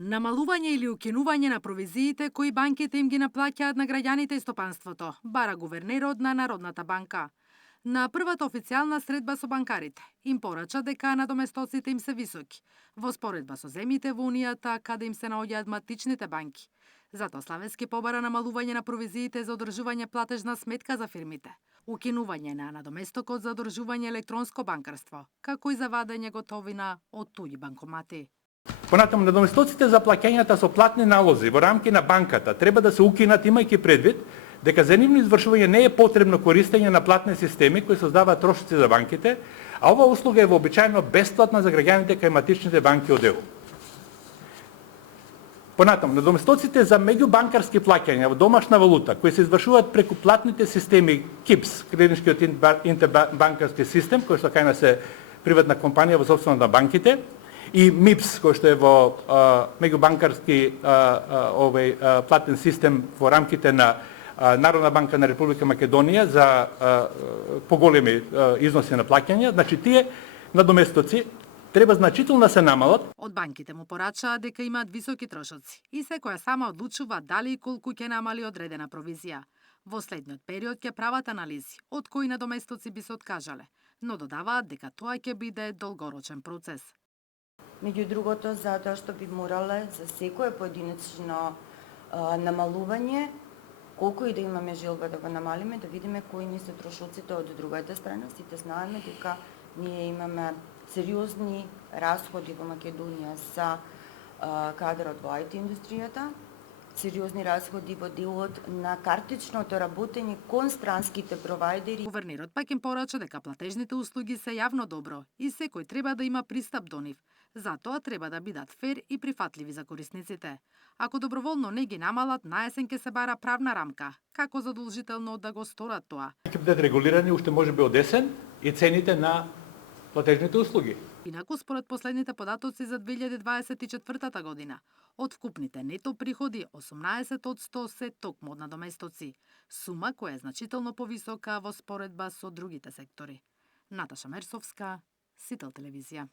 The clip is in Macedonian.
Намалување или укинување на провизиите кои банките им ги наплаќаат на граѓаните и стопанството, бара гувернерот на Народната банка. На првата официјална средба со банкарите им порача дека надоместоците им се високи, во споредба со земјите во Унијата каде им се наоѓаат матичните банки. Затоа Славенски побара намалување на провизиите за одржување платежна сметка за фирмите, укинување на надоместокот за одржување електронско банкарство, како и за вадење готовина од туѓи банкомати. Понатаму, надоместоците за плаќањата со платни налози во рамки на банката треба да се укинат, имајќи предвид дека за нивно извршување не е потребно користење на платни системи кои создаваат трошоци за банките, а ова услуга е вообичаено бесплатна за граѓаните кај матичните банки од ЕУ. Понатаму, надоместоците за меѓубанкарски плаќања во домашна валута кои се извршуваат преку платните системи КИПС, кредитскиот интербанкарски систем, кој што кај нас е приватна компанија во собственост на банките, и МИПС, кој што е во меѓубанкарски платен систем во рамките на Народна банка на Република Македонија за поголеми износи на плаќања, значи тие надоместоци треба значително да се намалат. Од банките му порачаат дека имаат високи трошоци и секоја сама одлучува дали и колку ќе намали одредена провизија. Во следниот период ќе прават анализи од кои надоместоци би се откажале, но додаваат дека тоа ќе биде долгорочен процес. Меѓу другото, затоа што би морале за секое поединечно намалување, колку и да имаме желба да го намалиме, да видиме кои ни се трошоците од другата страна. Сите знаеме дека ние имаме сериозни расходи во Македонија за кадрот во IT индустријата, сериозни расходи во делот на картичното работење кон странските провајдери. Гувернерот пак им порача дека платежните услуги се јавно добро и секој треба да има пристап до нив. Затоа треба да бидат фер и прифатливи за корисниците. Ако доброволно не ги намалат, наесен ќе се бара правна рамка, како задолжително да го сторат тоа. Ќе бидат регулирани уште можеби од есен и цените на платежните услуги. Инаку, според последните податоци за 2024 година, од вкупните нето приходи 18% се токму од надоместоци, сума која е значително повисока во споредба со другите сектори. Наташа Мерсовска, Сител телевизија.